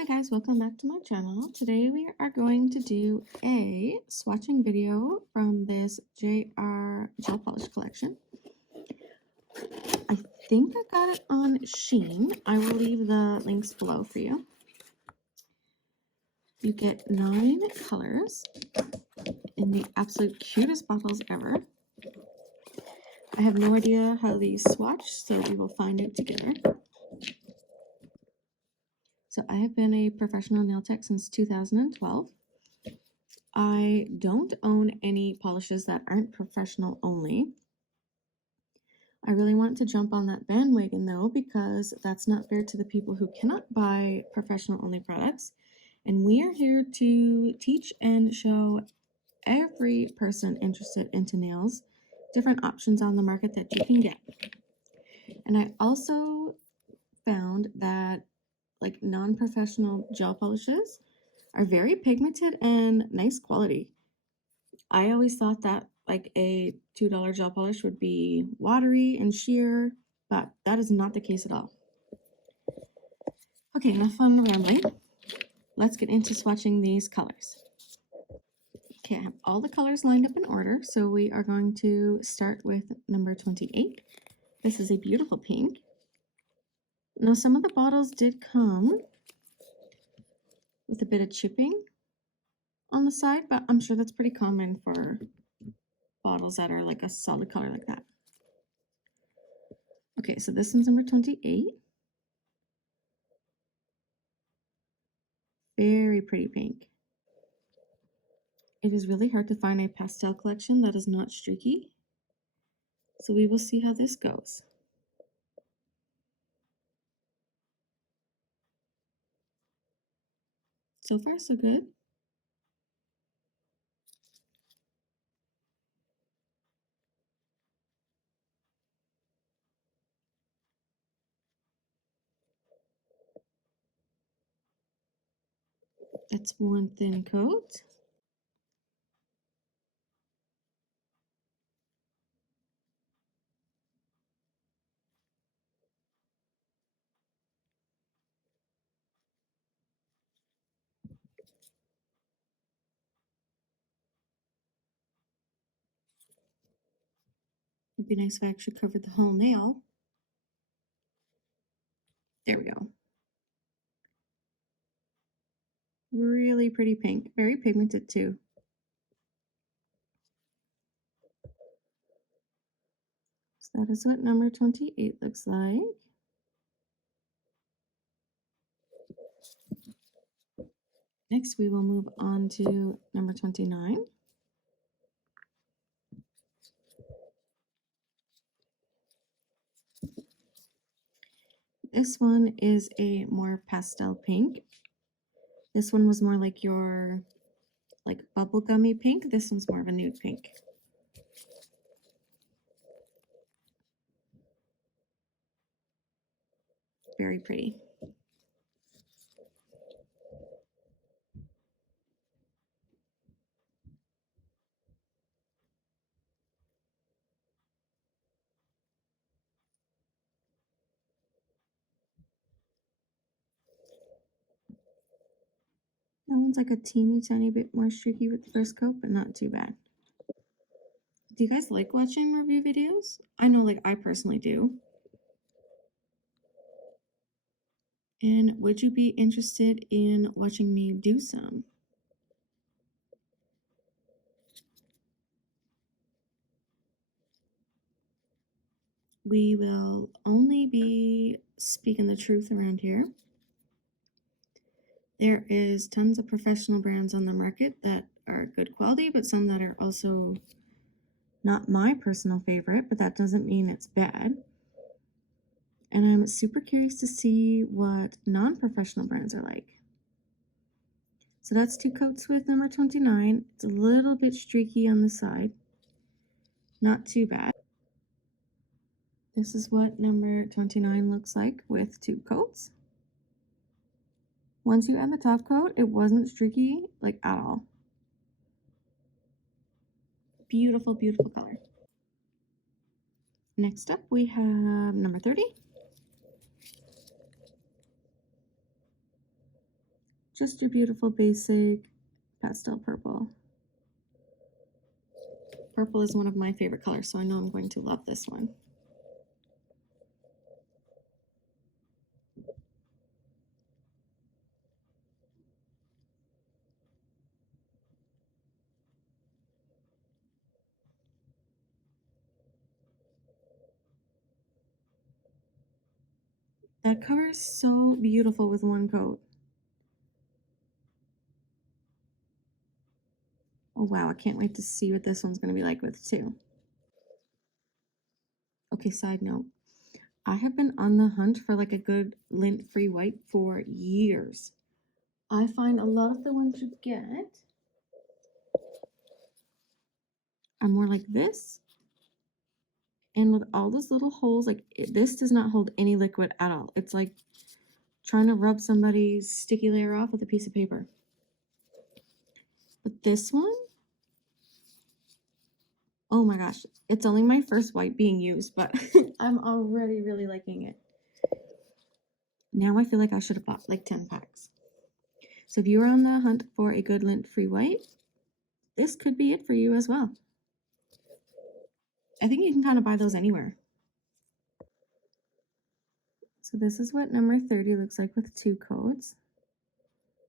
Hi guys, welcome back to my channel. Today we are going to do a swatching video from this JR gel polish collection. I think I got it on Shein. I will leave the links below for you. You get 9 colors in the absolute cutest bottles ever. I have no idea how these swatch, so we will find it together. So I have been a professional nail tech since 2012. I don't own any polishes that aren't professional only. I really want to jump on that bandwagon though, because that's not fair to the people who cannot buy professional only products. And we are here to teach and show every person interested into nails different options on the market that you can get. And I also found that like non-professional gel polishes are very pigmented and nice quality. I always thought that like a $2 gel polish would be watery and sheer, but that is not the case at all. Okay, enough fun rambling. Let's get into swatching these colors. Okay, I have all the colors lined up in order, so we are going to start with number 28. This is a beautiful pink. Now, some of the bottles did come with a bit of chipping on the side, but I'm sure that's pretty common for bottles that are like a solid color like that. Okay, so this one's number 28. Very pretty pink. It is really hard to find a pastel collection that is not streaky, so we will see how this goes. So far, so good. That's one thin coat. It'd be nice if I actually covered the whole nail. There we go. Really pretty pink, very pigmented too. So that is what number 28 looks like. Next, we will move on to number 29. This one is a more pastel pink. This one was more like your bubblegummy pink. This one's more of a nude pink. Very pretty. That one's like a teeny tiny bit more streaky with the first coat, but not too bad. Do you guys like watching review videos? I know I personally do. And would you be interested in watching me do some? We will only be speaking the truth around here. There is tons of professional brands on the market that are good quality, but some that are also not my personal favorite, but that doesn't mean it's bad. And I'm super curious to see what non-professional brands are like. So that's 2 coats with number 29. It's a little bit streaky on the side. Not too bad. This is what number 29 looks like with 2 coats. Once you add the top coat, it wasn't streaky at all. Beautiful, beautiful color. Next up, we have number 30. Just your beautiful basic pastel purple. Purple is one of my favorite colors, so I know I'm going to love this one. That color is so beautiful with one coat. Oh wow, I can't wait to see what this one's going to be like with two. Okay, side note. I have been on the hunt for like a good lint-free white for years. I find a lot of the ones you get are more like this. And with all those little holes, like this does not hold any liquid at all. It's like trying to rub somebody's sticky layer off with a piece of paper. But this one, oh my gosh, it's only my first white being used, but I'm already really liking it. Now I feel like I should have bought like 10 packs. So if you're on the hunt for a good lint-free white, this could be it for you as well. I think you can kind of buy those anywhere. So this is what number 30 looks like with two coats.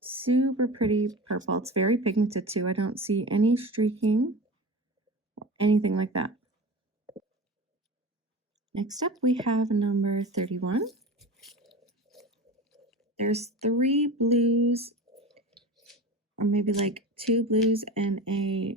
Super pretty purple. It's very pigmented too. I don't see any streaking or anything like that. Next up, we have number 31. There's 3 blues, or maybe like 2 blues and a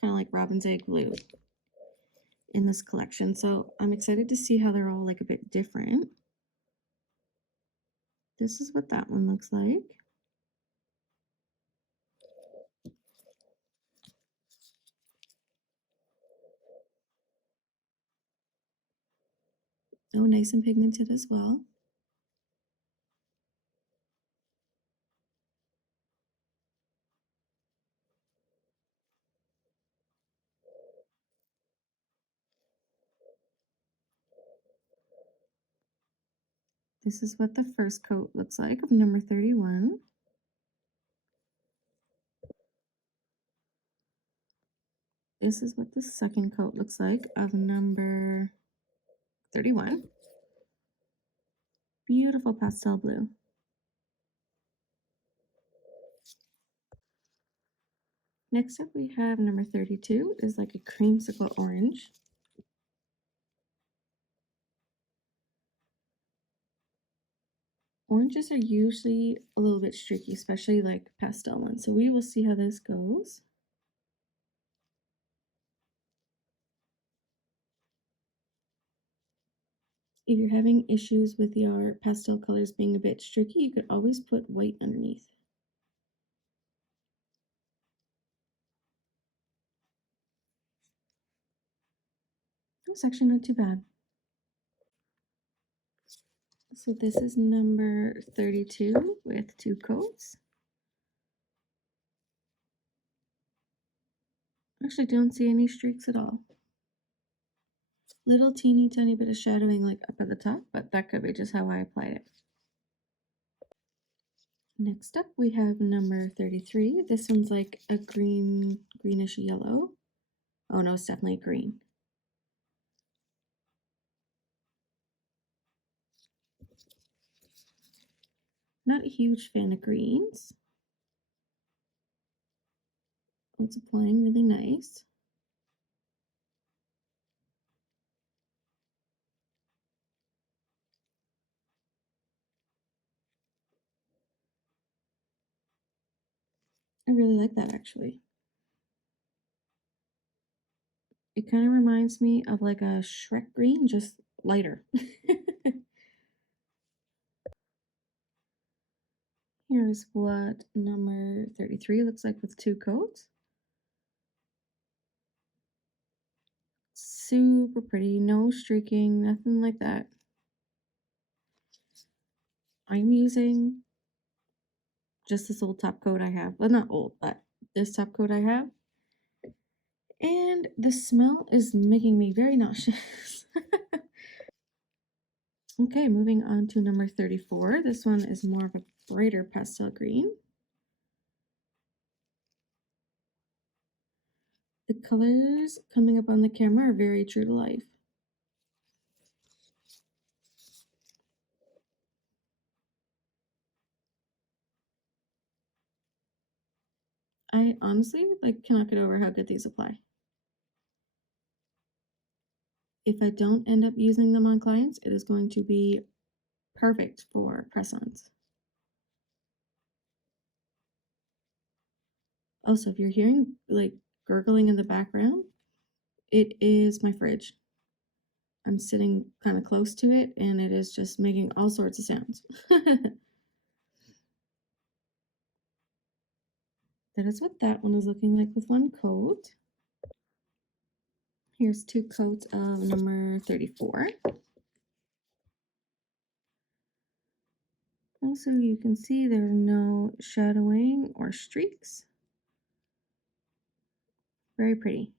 kind of like robin's egg blue in this collection. So I'm excited to see how they're all like a bit different. This is what that one looks like. Oh, nice and pigmented as well. This is what the first coat looks like of number 31. This is what the second coat looks like of number 31. Beautiful pastel blue. Next up we have number 32 is like a creamsicle orange. Oranges are usually a little bit streaky, especially like pastel ones. So we will see how this goes. If you're having issues with your pastel colors being a bit streaky, you could always put white underneath. It's actually not too bad. So this is number 32 with 2 coats. Actually don't see any streaks at all. Little teeny tiny bit of shadowing like up at the top, but that could be just how I applied it. Next up we have number 33. This one's like a greenish yellow. Oh no, it's definitely green. Not a huge fan of greens. Oh, it's applying really nice. I really like that actually. It kind of reminds me of like a Shrek green, just lighter. Here's what number 33 looks like with 2 coats. Super pretty, no streaking, nothing like that. I'm using just this old top coat I have. Well, not old, but this top coat I have. And the smell is making me very nauseous. Okay, moving on to number 34. This one is more of a brighter pastel green. The colors coming up on the camera are very true to life. I honestly cannot get over how good these apply. If I don't end up using them on clients, it is going to be perfect for press-ons. Also, if you're hearing like gurgling in the background, it is my fridge. I'm sitting kind of close to it and it is just making all sorts of sounds. That is what that one is looking like with one coat. Here's 2 coats of number 34. Also, you can see there are no shadowing or streaks. Very pretty.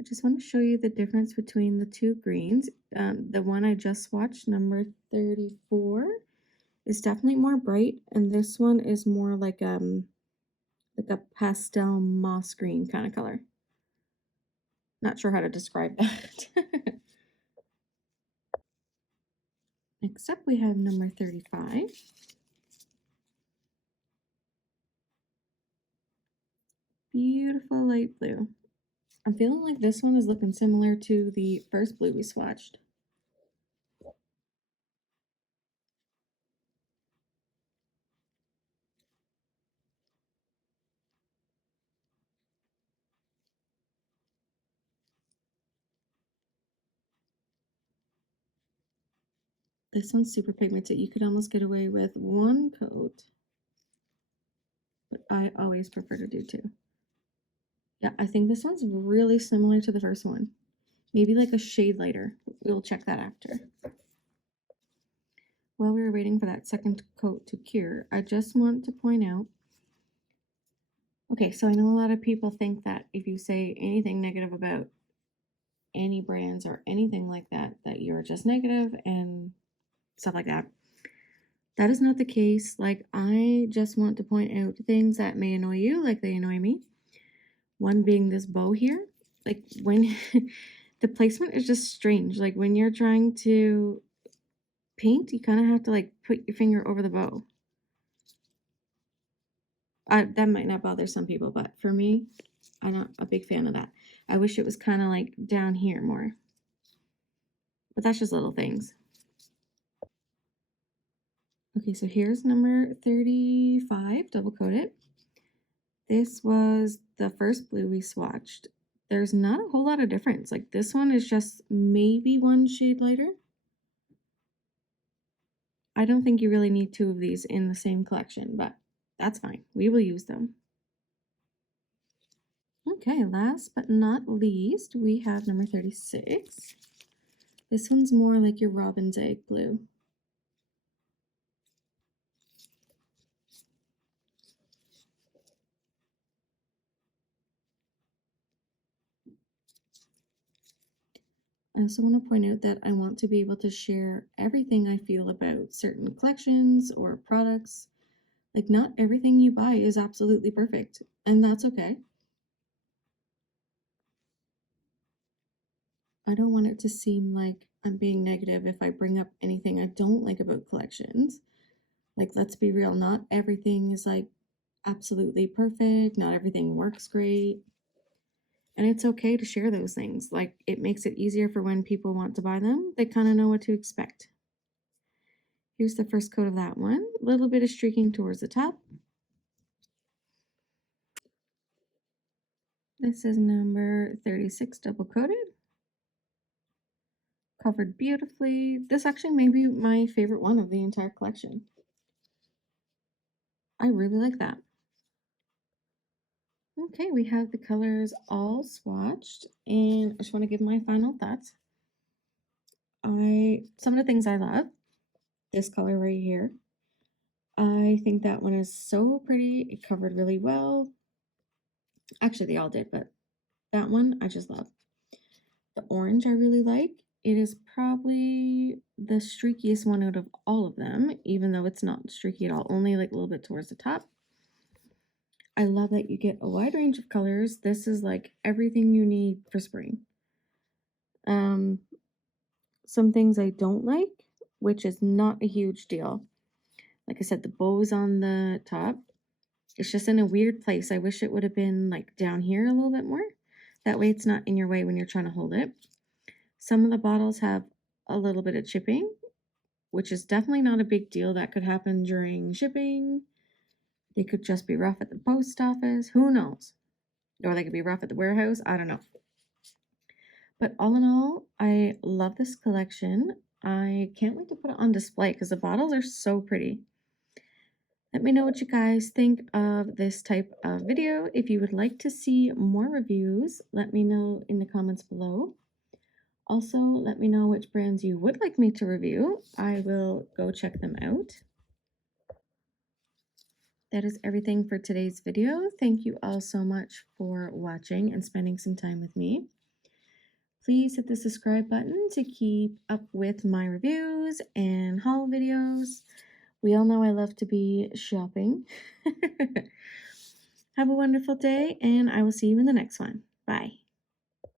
I just want to show you the difference between the 2 greens. The one I just swatched, number 34, is definitely more bright, and this one is more like a pastel moss green kind of color. Not sure how to describe that. Next up, we have number 35. Beautiful light blue. I'm feeling like this one is looking similar to the first blue we swatched. This one's super pigmented. You could almost get away with 1 coat, but I always prefer to do 2. Yeah, I think this one's really similar to the first one. Maybe like a shade lighter. We'll check that after. While we were waiting for that second coat to cure, I just want to point out, okay, so I know a lot of people think that if you say anything negative about any brands or anything like that, that you're just negative and stuff like that. That is not the case. Like, I just want to point out things that may annoy you, like they annoy me. One being this bow here. Like, when the placement is just strange. Like, when you're trying to paint, you kind of have to like put your finger over the bow. That might not bother some people, but for me, I'm not a big fan of that. I wish it was kind of like down here more. But that's just little things. Okay, so here's number 35, double coated. This was the first blue we swatched. There's not a whole lot of difference. Like, this one is just maybe 1 shade lighter. I don't think you really need 2 of these in the same collection, but that's fine. We will use them. Okay, last but not least, we have number 36. This one's more like your robin's egg blue. I also want to point out that I want to be able to share everything I feel about certain collections or products. Like, not everything you buy is absolutely perfect, and that's okay. I don't want it to seem like I'm being negative if I bring up anything I don't like about collections. Like, let's be real, not everything is like absolutely perfect, not everything works great. And it's okay to share those things. Like, it makes it easier for when people want to buy them, they kind of know what to expect. Here's the first coat of that one. A little bit of streaking towards the top. This is number 36, double coated. Covered beautifully. This actually may be my favorite one of the entire collection. I really like that. Okay, we have the colors all swatched, and I just want to give my final thoughts. Some of the things I love, this color right here. I think that one is so pretty. It covered really well. Actually, they all did, but that one I just love. The orange I really like. It is probably the streakiest one out of all of them, even though it's not streaky at all, only like a little bit towards the top. I love that you get a wide range of colors. This is like everything you need for spring. Some things I don't like, which is not a huge deal. Like I said, the bows on the top, it's just in a weird place. I wish it would have been like down here a little bit more. That way it's not in your way when you're trying to hold it. Some of the bottles have a little bit of chipping, which is definitely not a big deal. That could happen during shipping. They could just be rough at the post office. Who knows? Or they could be rough at the warehouse. I don't know. But all in all, I love this collection. I can't wait to put it on display because the bottles are so pretty. Let me know what you guys think of this type of video. If you would like to see more reviews, let me know in the comments below. Also, let me know which brands you would like me to review. I will go check them out. That is everything for today's video. Thank you all so much for watching and spending some time with me. Please hit the subscribe button to keep up with my reviews and haul videos. We all know I love to be shopping. Have a wonderful day, and I will see you in the next one. Bye.